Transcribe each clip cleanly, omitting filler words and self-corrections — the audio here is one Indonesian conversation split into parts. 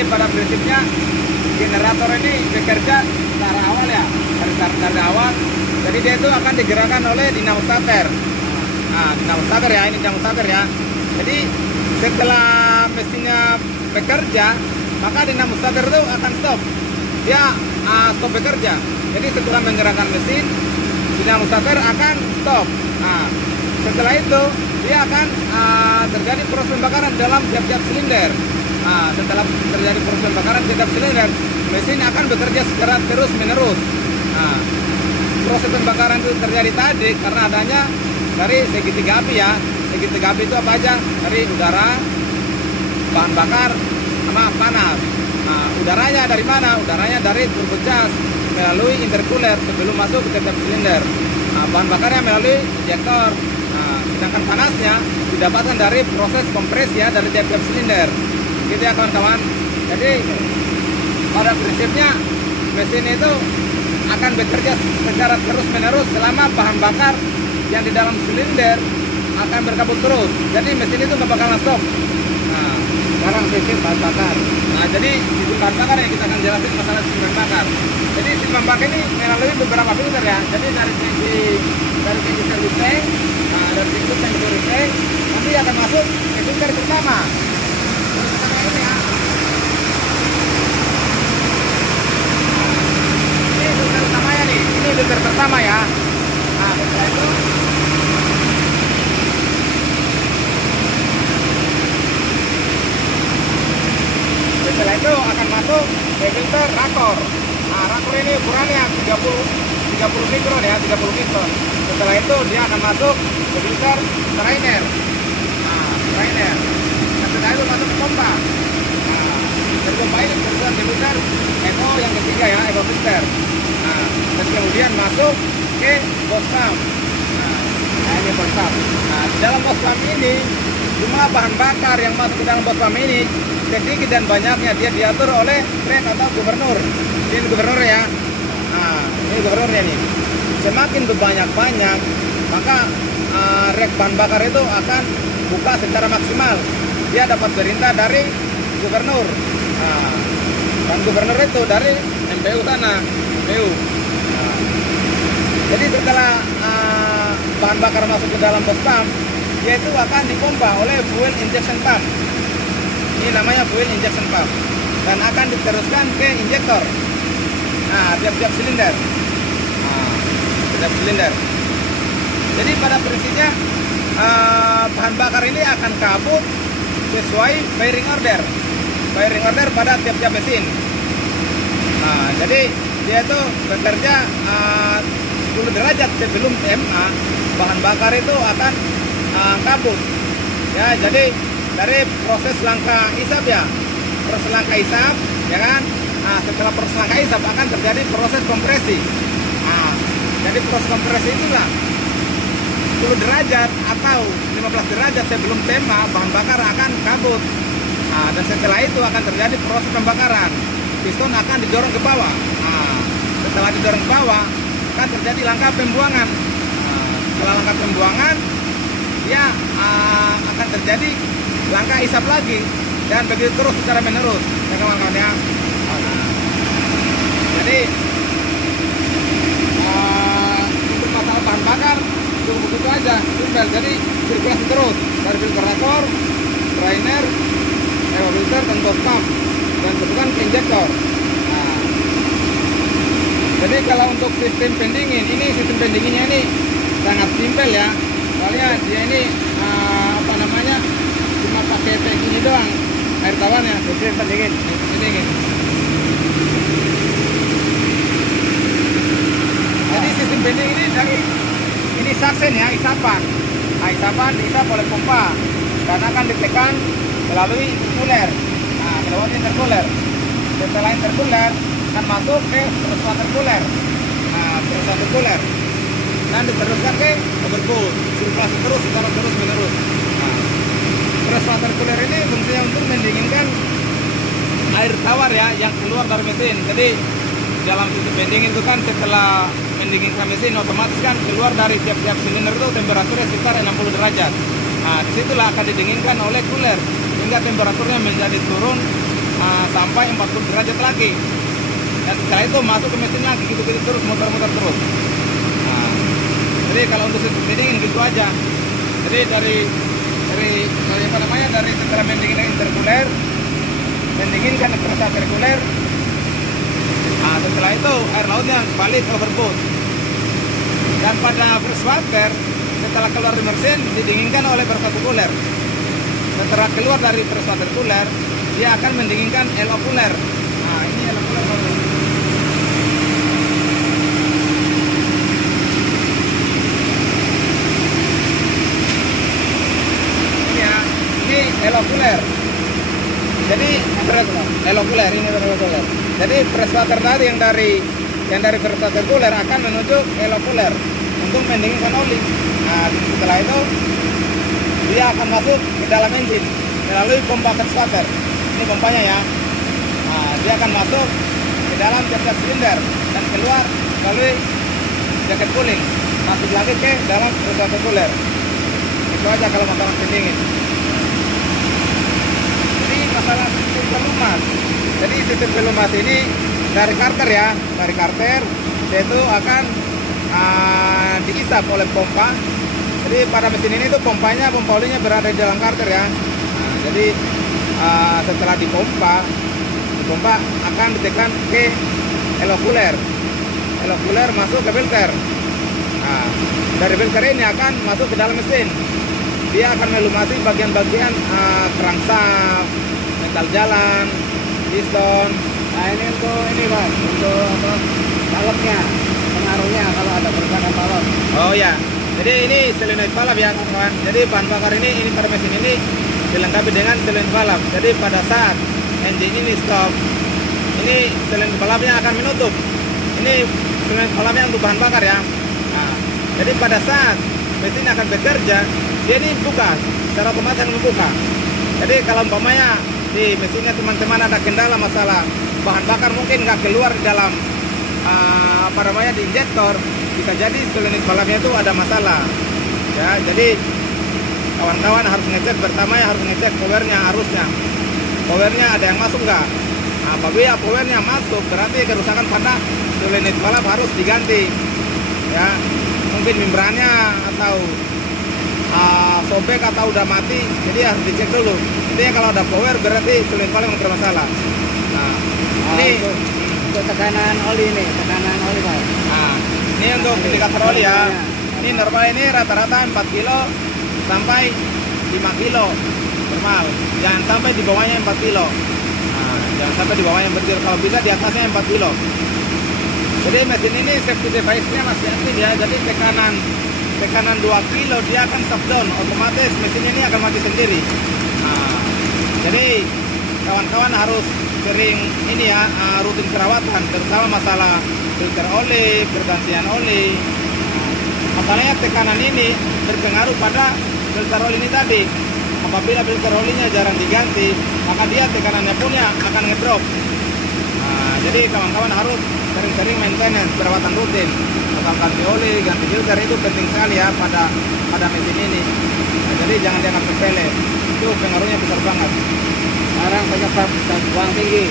Jadi pada prinsipnya generator ini bekerja secara awal ya, dari awal. Jadi dia itu akan digerakkan oleh dinamo starter. Nah, dinamo starter ya, ini dinamo starter ya. Jadi setelah mesinnya bekerja, maka dinamo starter itu akan stop. Dia stop bekerja. Jadi setelah menggerakkan mesin, dinamo starter akan stop. Nah, setelah itu dia akan terjadi proses pembakaran dalam tiap-tiap silinder. Nah, setelah terjadi proses pembakaran tiap-tiap silinder, mesin akan bekerja secara terus-menerus. Nah, proses pembakaran itu terjadi tadi karena adanya dari segitiga api ya. Segitiga api itu apa aja? Dari udara, bahan bakar, sama panas. Nah, udaranya dari mana? Udaranya dari turbocharge melalui intercooler sebelum masuk ke tiap silinder. Nah, bahan bakarnya melalui injektor. Nah, sedangkan panasnya didapatkan dari proses kompresi ya dari tiap-tiap silinder. Gitu ya kawan-kawan. Jadi pada prinsipnya mesin itu akan bekerja secara terus-menerus selama bahan bakar yang di dalam silinder akan berkabut terus. Jadi mesin itu nggak bakalan stop. Nah, sekarang sistem bahan bakar. Nah, jadi sistem bahan bakar yang kita akan jelasin masalah sistem bahan bakar. Jadi sistem bahan bakar ini melalui beberapa filter ya. Jadi dari segi service tank, nah dari pintu tank service tank, nanti akan masuk ke filter pertama. Ini ya. Ini filter pertamanya nih. Ini filter pertama ya. Nah, setelah itu akan masuk ke filter rakor. Nah, rakor ini ukurannya 30 mikron ya, 30 mikron. Setelah itu dia akan masuk ke filter strainer. Nah, strainer. Nah, setelah itu masuk ke pompa. Nah, dari pompa ini kemudian di filter NO yang ketiga ya, eco filter. Nah, dan kemudian masuk ke bos pump. Nah, ini bos pump. Nah, di dalam bos pump ini jumlah bahan bakar yang masuk ke dalam bos pump ini sedikit dan banyaknya dia diatur oleh rek atau gubernur. Ini gubernur ya. Nah, ini gubernurnya nih. Semakin berbanyak-banyak, maka rek bahan bakar itu akan buka secara maksimal. Dia dapat perintah dari gubernur. Nah, dan gubernur itu dari MPU sana, MPU. Nah, jadi setelah bahan bakar masuk ke dalam bos pump, dia itu akan dipompa oleh fuel injection pump. Ini namanya fuel injection pump dan akan diteruskan ke injektor. Nah, tiap-tiap silinder. Nah, tiap silinder. Jadi pada prinsipnya bahan bakar ini akan kabut sesuai firing order. Firing order pada tiap-tiap mesin. Nah, jadi dia itu bekerja 10 derajat sebelum TMA, bahan bakar itu akan kabut. Ya, jadi dari proses langkah isap ya, proses langkah isap, ya kan? Nah, setelah proses langkah isap akan terjadi proses kompresi. Nah, jadi proses kompresi itulah 10 derajat atau 15 derajat sebelum tema bahan bakar akan kabut. Nah, dan setelah itu akan terjadi proses pembakaran. Piston akan didorong ke bawah. Nah, setelah didorong ke bawah akan terjadi langkah pembuangan. Nah, setelah langkah pembuangan, dia akan terjadi langkah isap lagi dan begitu terus secara menerus ya kawan-kawan ya. Jadi untuk masalah bahan bakar itu begitu aja simpel. Jadi sirkulasi terus dari filter rakor, strainer, eco filter dan bos pump dan kemudian ke injektor. Nah, jadi kalau untuk sistem pendingin ini, sistem pendinginnya ini sangat simpel ya. Soalnya dia ini apa namanya, cuma pakai tank ini doang, air tawannya, sistem pendingin. Jadi sistem pendingin ini dari ini saksen ya, isapan. Nah, isapan diisap oleh pompa dan akan ditekan melalui intercooler. Nah, melalui intercooler. Setelah intercooler akan masuk ke press water cooler. Nah, press water cooler dan diteruskan ke overcool, sirkulasi terus secara terus menerus. Nah, press water cooler ini fungsinya untuk mendinginkan air tawar ya yang keluar dari mesin. Jadi dalam sistem pendingin itu kan setelah mendinginkan mesin otomatis kan keluar dari tiap-tiap silinder itu temperaturnya sekitar 60 derajat. Nah, disitulah akan didinginkan oleh cooler hingga temperaturnya menjadi turun sampai 40 derajat lagi. Dan setelah itu masuk ke mesin lagi, gitu-gitu terus, muter-muter terus. Nah, jadi kalau untuk sistem pendingin gitu aja. Jadi dari apa namanya, dari setelah mendingin intercooler, mendinginkan proses sirkuler. Nah, setelah itu air lautnya balik ke overboard. Dan pada fresh water, setelah keluar dari mesin, didinginkan oleh proses cooler. Setelah keluar dari fresh water cooler, dia akan mendinginkan LO cooler. Nah, ini LO cooler. Ini ya, ini LO cooler. Jadi LO cooler, ini LO cooler. Jadi fresh water tadi yang dari fresh water cooler akan menuju LO cooler untuk mendinginkan oli. Nah, setelah itu dia akan masuk ke dalam engine melalui pompa fresh water. Ini pompanya ya. Nah, dia akan masuk ke dalam tiap silinder dan keluar melalui jaket cooling, masuk lagi ke dalam fresh water cooler. Itu aja kalau masalah pendingin. Jadi masalah sistem pelumas. Jadi sistem pelumas ini dari karter ya, dari karter yaitu akan diisap oleh pompa. Jadi pada mesin ini tuh pompa olinya berada di dalam karter ya. Nah, jadi setelah dipompa akan ditekan ke LO cooler. LO cooler masuk ke filter. Nah, dari filter ini akan masuk ke dalam mesin. Dia akan melumasi bagian-bagian crankshaft, metal jalan, piston. Nah ini untuk ini Pak, untuk apa, baloknya, pengaruhnya kalau ada perubahan balok. Oh ya, jadi ini solenoid valve ya kawan. Jadi bahan bakar ini pada mesin ini dilengkapi dengan solenoid valve. Jadi pada saat engine ini stop, ini solenoid valve-nya akan menutup. Ini solenoid valve-nya untuk bahan bakar ya. Nah, jadi pada saat mesin akan bekerja, dia ini buka, secara otomatis akan membuka. Jadi kalau umpamanya di mesinnya teman-teman ada kendala masalah bahan bakar mungkin nggak keluar di dalam di injektor, bisa jadi solenoid valve-nya itu ada masalah ya. Jadi kawan-kawan harus ngecek, pertama ya harus ngecek powernya, arusnya, powernya ada yang masuk nggak. Nah, apabila powernya masuk berarti kerusakan pada solenoid valve harus diganti ya. Mungkin membrannya atau sobek atau udah mati, jadi harus dicek dulu. Intinya kalau ada power berarti solenoid valve yang bermasalah. Nah, ini untuk tekanan oli Pak. Nah, ini untuk indikator oli ya. Ini normal, ini rata-rata 4 kilo sampai 5 kilo normal. Jangan sampai di bawahnya 4 kilo. Nah, jangan sampai di bawahnya 4 kilo. Kalau bisa di atasnya 4 kilo. Jadi mesin ini safety device-nya masih aktif ya. Jadi tekanan 2 kilo dia akan shut down, otomatis mesin ini akan mati sendiri. Nah, jadi kawan-kawan harus sering ini ya, rutin perawatan, terutama masalah filter oli, pergantian oli. Nah, masalahnya tekanan ini berpengaruh pada filter oli ini tadi. Apabila filter olinya jarang diganti, maka dia tekanannya punya akan ngedrop. Nah, jadi kawan-kawan harus sering-sering maintenance, perawatan rutin. Ganti oli, ganti filter itu penting sekali ya pada mesin ini. Nah, jadi jangan dianggap sepele, itu pengaruhnya besar banget. Sekarang penyebab buang tinggi.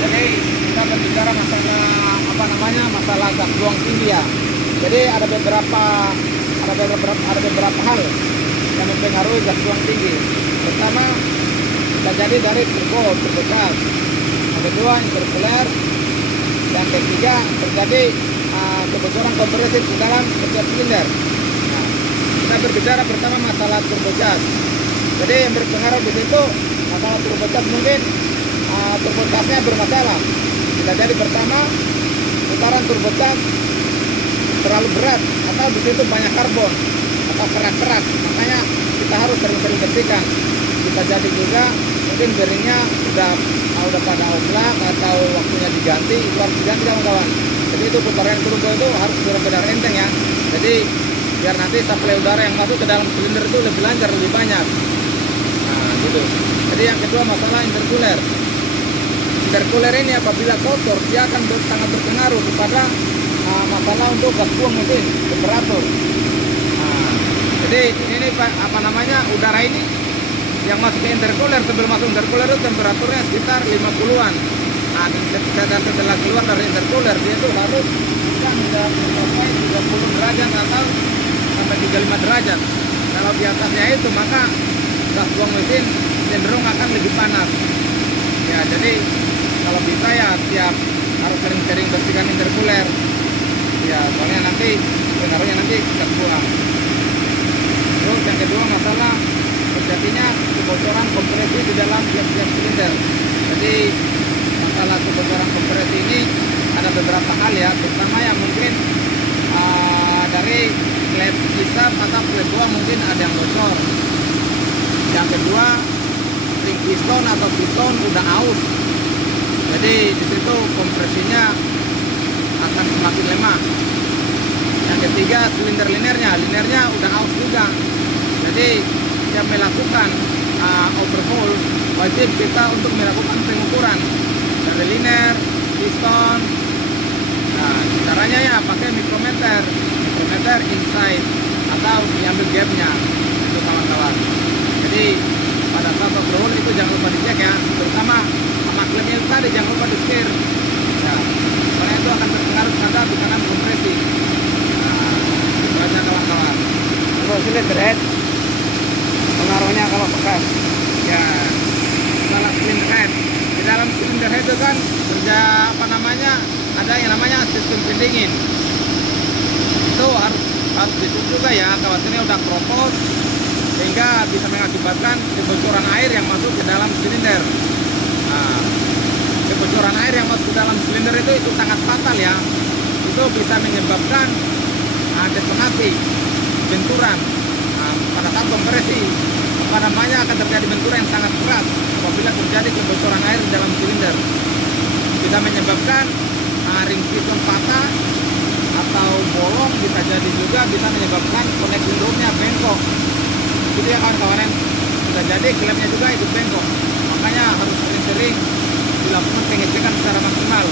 Jadi kita berbicara masalah gas buang tinggi ya. Jadi ada beberapa hal yang mempengaruhi gas buang tinggi. Pertama, bisa jadi dari turbogas. Yang kedua, intercooler. Yang ketiga, terjadi kebocoran kompresor di dalam setiap silinder. Nah, kita berbicara pertama masalah turbogas. Jadi yang berpengaruh di situ masalah turbogas, mungkin turbogasnya bermasalah. Bisa jadi pertama, putaran turbogas terlalu berat atau di situ banyak karbon atau kerak-kerak, makanya kita harus sering-sering bersihkan. Bisa jadi juga mungkin bearingnya udah pada oblak atau waktunya diganti, itu harus diganti kawan-kawan. Jadi itu putaran turbo itu harus benar-benar enteng ya. Jadi biar nanti suplai udara yang masuk ke dalam silinder itu lebih lancar, lebih banyak. Nah gitu. Jadi yang kedua masalah intercooler. Intercooler ini apabila kotor dia akan sangat berpengaruh kepada masalah untuk gas buang mesin temperatur. Nah, jadi ini apa namanya, udara ini yang masuk ke intercooler, sebelum masuk intercooler itu temperaturnya sekitar 50-an. Nah, setelah keluar dari intercooler dia itu harus bisa mencapai 30 derajat atau sampai 35 derajat. Kalau di atasnya itu maka gas buang mesin cenderung akan lebih panas. Ya, jadi kalau bisa ya tiap harus sering-sering bersihkan intercooler. Ya, soalnya nanti pengaruhnya nanti gas buang. Terus yang kedua masalah terjadinya kebocoran kompresi di dalam tiap-tiap silinder. Jadi masalah kebocoran kompresi ini ada beberapa hal ya, terutama yang mungkin dari klep hisap atau klep buang mungkin ada yang bocor. Yang kedua, ring piston atau piston udah aus. Jadi di situ kompresinya akan semakin lemah. Yang ketiga, silinder linernya udah aus juga. Jadi yang melakukan overhaul wajib kita untuk melakukan pengukuran dari liner, piston. Nah, caranya ya pakai mikrometer inside atau diambil gapnya itu kawan-kawan. Jadi pada saat overhaul itu jangan lupa dicek ya, terutama sama klepnya tadi jangan lupa di setir. Ya, karena itu akan berpengaruh pada tekanan kompresi. Nah, itu aja kawan-kawan. Kalau silinder head pengaruhnya kalau bekas. Ya, salah silinder head. Di dalam silinder head itu kan kerja apa namanya, ada yang namanya sistem pendingin. Itu harus ditutup juga ya, khawatirnya udah keropos sehingga bisa mengakibatkan kebocoran air yang masuk ke dalam silinder. Nah, kebocoran air yang masuk ke dalam silinder itu sangat fatal ya. Itu bisa menyebabkan detonasi, benturan. Nah, pada saat kompresi apa namanya akan terjadi benturan yang sangat keras apabila terjadi kebocoran air di dalam silinder. Bisa menyebabkan ring piston patah atau bolong, bisa jadi juga bisa menyebabkan connecting rod-nya bengkok. Itu ya kawan-kawan, bisa jadi klepnya juga ikut bengkok. Makanya harus sering-sering dilakukan pengecekan secara maksimal.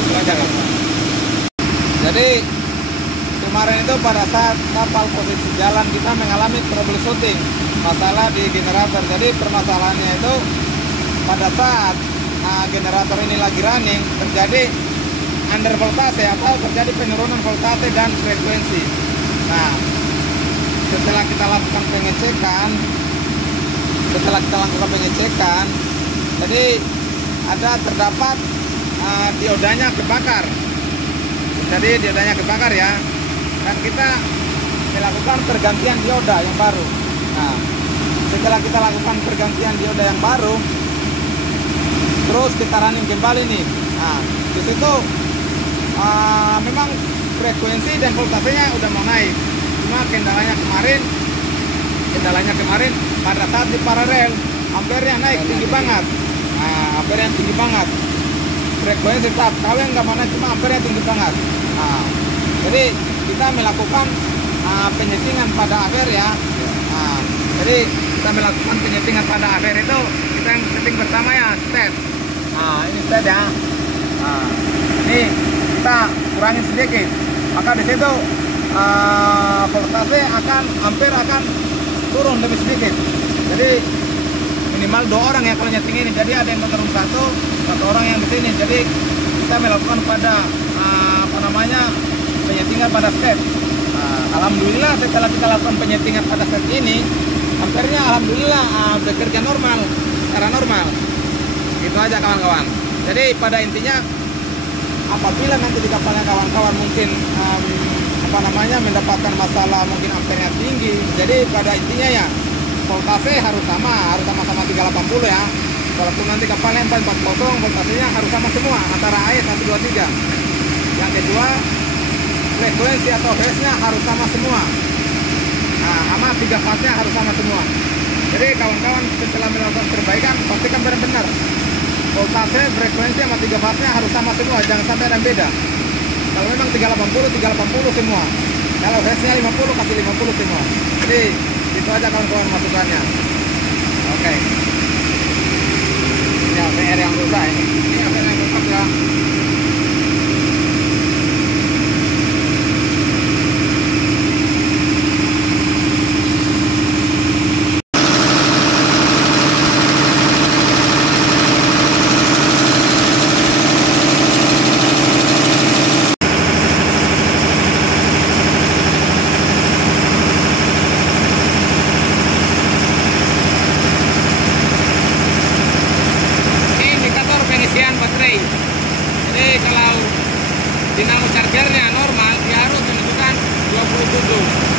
Itu aja kawan. Jadi kemarin itu pada saat kapal posisi jalan kita mengalami troubleshooting masalah di generator. Jadi permasalahannya itu pada saat generator ini lagi running terjadi under voltase atau terjadi penurunan voltase dan frekuensi. Nah, setelah kita lakukan pengecekan, jadi ada terdapat diodanya kebakar. Jadi diodanya kebakar ya, dan kita melakukan pergantian dioda yang baru. Nah, setelah kita lakukan pergantian dioda yang baru, terus kita running kembali nih. Nah, di situ memang frekuensi dan voltasenya udah mau naik. Cuma kendalanya kemarin pada saat di paralel ampernya naik tinggi banget. Nah, ampernya tinggi banget. Frekuensi tetap kalian nggak mana, cuma ampernya tinggi banget. Nah, jadi kita melakukan penyetingan pada ampere ya. Nah, jadi kita melakukan penyetingan pada ampere itu kita yang setting pertama ya state. Nah, ini state ya. Nah, ini kita kurangin sedikit, maka di situ voltase ampere akan turun lebih sedikit. Jadi minimal 2 orang ya kalau nyeting ini. Jadi ada yang turun satu orang yang di sini. Jadi kita melakukan pada penyetingan pada step. Alhamdulillah setelah kita lakukan penyetingan pada step ini, ampernya alhamdulillah bekerja normal, secara normal. Gitu aja kawan-kawan. Jadi pada intinya apabila nanti di kapalnya kawan-kawan mungkin mendapatkan masalah mungkin ampernya tinggi, jadi pada intinya ya voltase harus sama-sama 380 ya. Walaupun nanti kapalnya 440, voltasenya harus sama semua antara AE 123. Yang kedua, frekuensi atau phase-nya harus sama semua. Nah, sama 3 fase-nya harus sama semua. Jadi kawan-kawan setelah melakukan perbaikan pastikan benar-benar voltase, frekuensi sama 3 fase-nya harus sama semua, jangan sampai ada yang beda. Kalau memang 380 semua. Kalau phase-nya 50 kasih 50 semua. Jadi itu aja kawan-kawan masukannya. Oke. Ini APR yang rusak ini. Ini APR yang rusak ya. 7.